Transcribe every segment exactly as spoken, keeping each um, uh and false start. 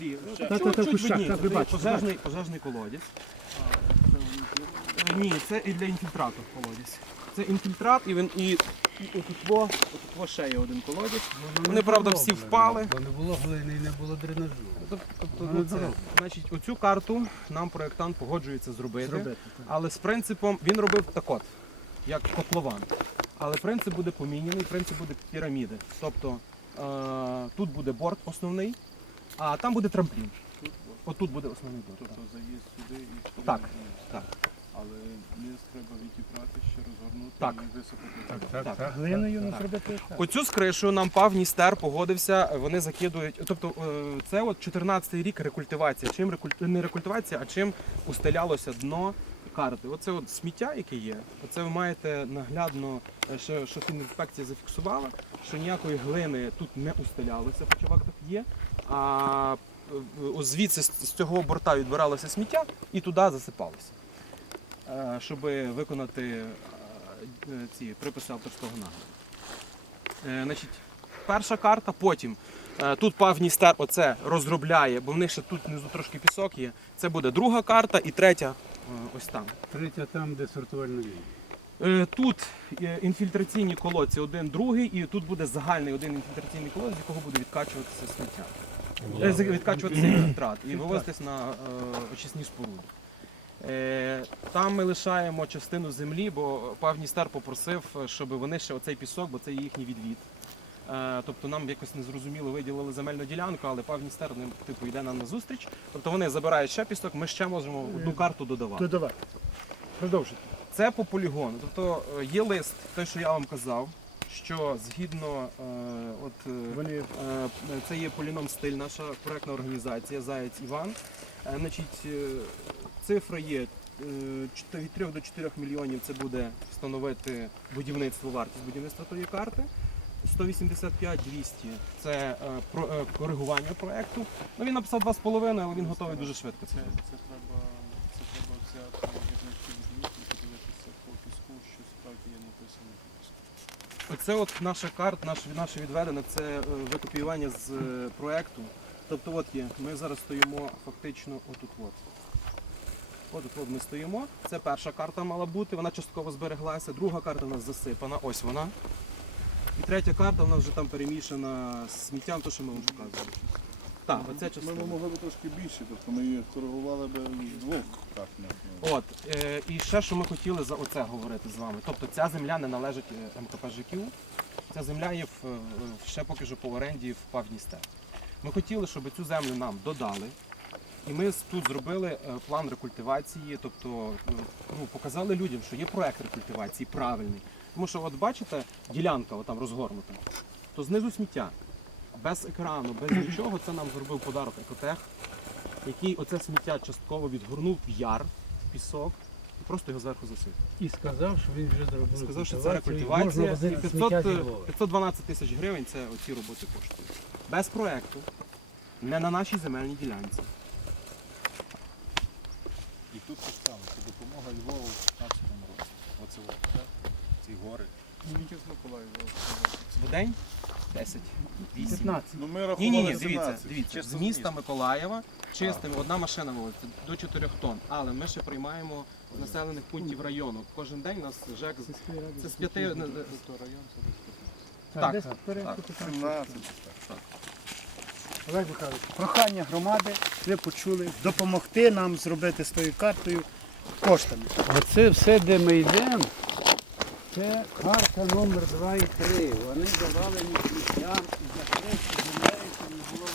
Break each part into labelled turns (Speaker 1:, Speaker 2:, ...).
Speaker 1: Чуть видніше, це пожежний, пожежний колодязь. Ні, це і для інфільтрату колодязь. Це інфільтрат і він і, і отутво, отутво ще є один колодязь. Вони, правда, всі впали.
Speaker 2: Бо не було глини і не було дренажу.
Speaker 1: Тобто, ну, це, значить, оцю карту нам проєктант погоджується зробити, зробити але з принципом він робив так от, як котлован. Але принцип буде поміняний, принцип буде піраміди. Тобто е тут буде борт основний, а там буде трамплін. Отут буде основний борт.
Speaker 3: Тобто заїзд сюди і сюди.
Speaker 1: Так, так.
Speaker 3: Але низ треба відібрати, ще розгорнути
Speaker 1: так.
Speaker 3: і висипати.
Speaker 2: Так, так, так.
Speaker 1: так.
Speaker 4: Глиною не зробити.
Speaker 1: Оцю скришу нам ПАВ Дністер погодився, вони закидують, тобто це от чотирнадцятий рік рекультивація. Чим рекуль... не рекультивація, а чим устелялося дно карти. Оце от сміття, яке є, оце ви маєте наглядно, що, що фінінспекція зафіксувала, що ніякої глини тут не устелялося, хоча в актах є, а звідси з цього борта відбиралося сміття і туди засипалося, щоб виконати ці приписи авторського нагляду. Значить, перша карта, потім тут ПАВ Дністер оце розробляє, бо в них ще тут внизу трошки пісок є. Це буде друга карта і третя ось там.
Speaker 2: Третя там, де сортувальна лінія.
Speaker 1: Тут інфільтраційні колодці один, другий, і тут буде загальний один інфільтраційний колодець, з якого буде відкачуватися сміття. Yeah. Відкачуватися інфільтрат і вивозитись на е, очисні споруди. Е, там ми лишаємо частину землі, бо ПАВ Дністер попросив, щоб вони ще оцей пісок, бо це їхній відвід. Е, тобто нам якось незрозуміло виділили земельну ділянку, але ПАВ Дністер ним, типу, йде нам на зустріч. Тобто вони забирають ще пісок, ми ще можемо одну карту додавати.
Speaker 4: Додавати. Продовжуйте.
Speaker 1: Це по полігону. Тобто є лист, той, що я вам казав, що згідно, е, от, е,
Speaker 4: Вони...
Speaker 1: е, це є Поліном Стиль, наша проєктна організація Заєць Іван. Е, значить, е, цифра є е, від трьох до чотирьох мільйонів, це буде встановити будівництво, вартість будівництва тої карти. сто вісімдесят п'ять - двісті – це е, про, е, коригування проєкту. Ну, він написав два з половиною, але він готовий дуже швидко.
Speaker 3: Це, це, треба, це треба взяти гірничий відміт і подивитися по піску, що справді є написано по піску.
Speaker 1: Оце от наша карта, наше, наше відведене, це е, викопіювання з е, проєкту. Тобто от є, ми зараз стоїмо фактично отут от. От от ми стоїмо, це перша карта мала бути, вона частково збереглася, друга карта у нас засипана, ось вона. І третя карта у нас вже там перемішана з сміттям, то що ми вам показували. Так, оця частина.
Speaker 3: Ми могли б трошки більше, тобто ми її коригували б з двох карт.
Speaker 1: От, е, і ще, що ми хотіли за оце говорити з вами. Тобто ця земля не належить ем ка пе ЖКУ, ця земля є в, ще поки що по оренді в ПАВ Дністер. Ми хотіли, щоб цю землю нам додали, і ми тут зробили план рекультивації, тобто ну, показали людям, що є проект рекультивації правильний. Тому що, от бачите, ділянка отам розгорнута, то знизу сміття, без екрану, без нічого, це нам зробив подарок Екотех, який оце сміття частково відгорнув в яр, в пісок, і просто його зверху засипав.
Speaker 2: І сказав, що він вже зробив
Speaker 1: Сказав, що це рекультивація, і п'ятсот дванадцять тисяч гривень це оці роботи коштують. Без проєкту, не на нашій земельній ділянці.
Speaker 3: І тут те ж саме, це допомога Львову в п'ятнадцятому році. Оце от, так? Ці гори. Ну, Вінків Миколаєва.
Speaker 1: В день десять, вісім.
Speaker 4: п'ятнадцять.
Speaker 3: Ну, ми
Speaker 1: Ні,
Speaker 3: рахували
Speaker 1: ні, ні, дивіться,
Speaker 3: сімнадцять.
Speaker 1: дивіться.
Speaker 3: Чисто
Speaker 1: З міста Миколаєва чистим одна машина вивозить до чотирьох тонн, але ми ще приймаємо з населених пунктів району. Кожен день у нас ЖЕК з- це з п'яти...
Speaker 3: Тобто район це десь п'ятнадцять.
Speaker 1: Так,
Speaker 4: Десь
Speaker 1: так,
Speaker 4: порядку
Speaker 1: так.
Speaker 4: п'ятнадцять.
Speaker 3: сімнадцять.
Speaker 4: Олег Михайлович, прохання громади, ви почули, допомогти нам зробити з тою картою коштами.
Speaker 2: Оце все, де ми йдемо, це карта номер два і три. Вони давали мені сміттям і закрити землею, щоб не було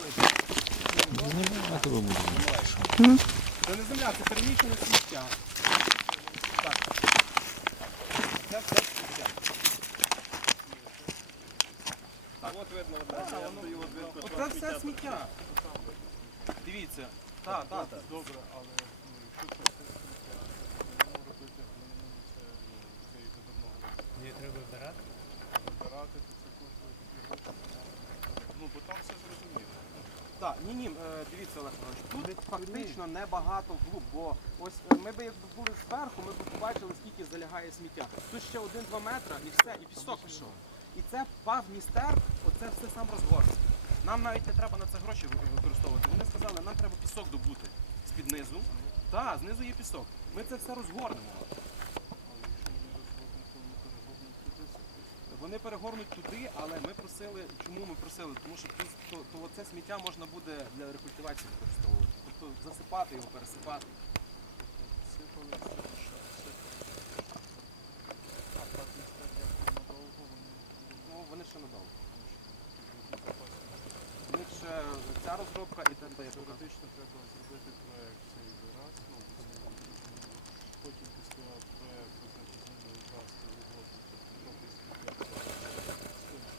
Speaker 2: видно.
Speaker 1: Це не земля, це переміщене сміття. Так. Це все сміття.
Speaker 3: От видно, одне.
Speaker 1: Оце все сміття. Дивіться. Так, так.
Speaker 3: Добре, але якщо це все сміття, то не робити глину, це і безодного.
Speaker 2: Її треба вбирати?
Speaker 3: Вибирати, то це коштує такі гроші. Ну, бо там все зрозуміло.
Speaker 1: Так, ні, ні, дивіться, Олег Іванович, тут фактично небагато глуб, бо ось ми б якби були зверху, ми б побачили, скільки залягає сміття. Тут ще один-два метри і все, і пісок пішов. І це ПАВ Дністер, оце все сам Розгорський. Нам навіть не треба на це гроші ви- використовувати. Вони сказали, нам треба пісок добути з-під низу. Так, знизу є пісок. Ми це все розгорнемо.
Speaker 3: Але якщо вони розгорнуть туди, соответственно.
Speaker 1: Вони перегорнуть туди, але ми просили, чому ми просили? Тому що то, то, то це сміття можна буде для рекультивації використовувати. Тобто засипати його, пересипати.
Speaker 3: Сипали, сипали, сипали. А платний стар як надовго вони
Speaker 1: Ну, вони ще надовго.
Speaker 3: запаси.
Speaker 1: У них ще ця розробка і та, та яка.
Speaker 3: Теоретично треба зробити проект цей раз, ну, потім після проекту, значить, з ними укласти угоду, тобто робити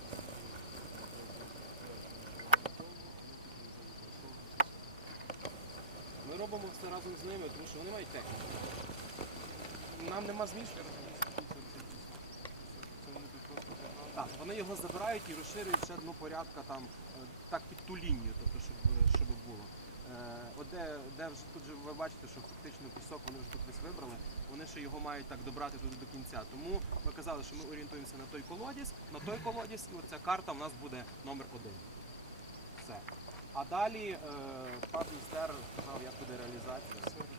Speaker 1: Ми робимо все разом з ними, тому що вони мають техніку. Нам нема змісту.
Speaker 3: Це вони тут просто програли.
Speaker 1: Так, вони його забирають і розширюють ще дно порядка там, е, так під ту лінію, тобто, щоб, щоб було. Е, От де, де вже тут же ви бачите, що фактично пісок вони вже тут весь вибрали, вони ще його мають так добрати туди до кінця. Тому ми казали, що ми орієнтуємося на той колодязь, на той колодязь, і оця карта в нас буде номер один. Все. А далі е, пан міністер сказав, як буде реалізація.
Speaker 3: Все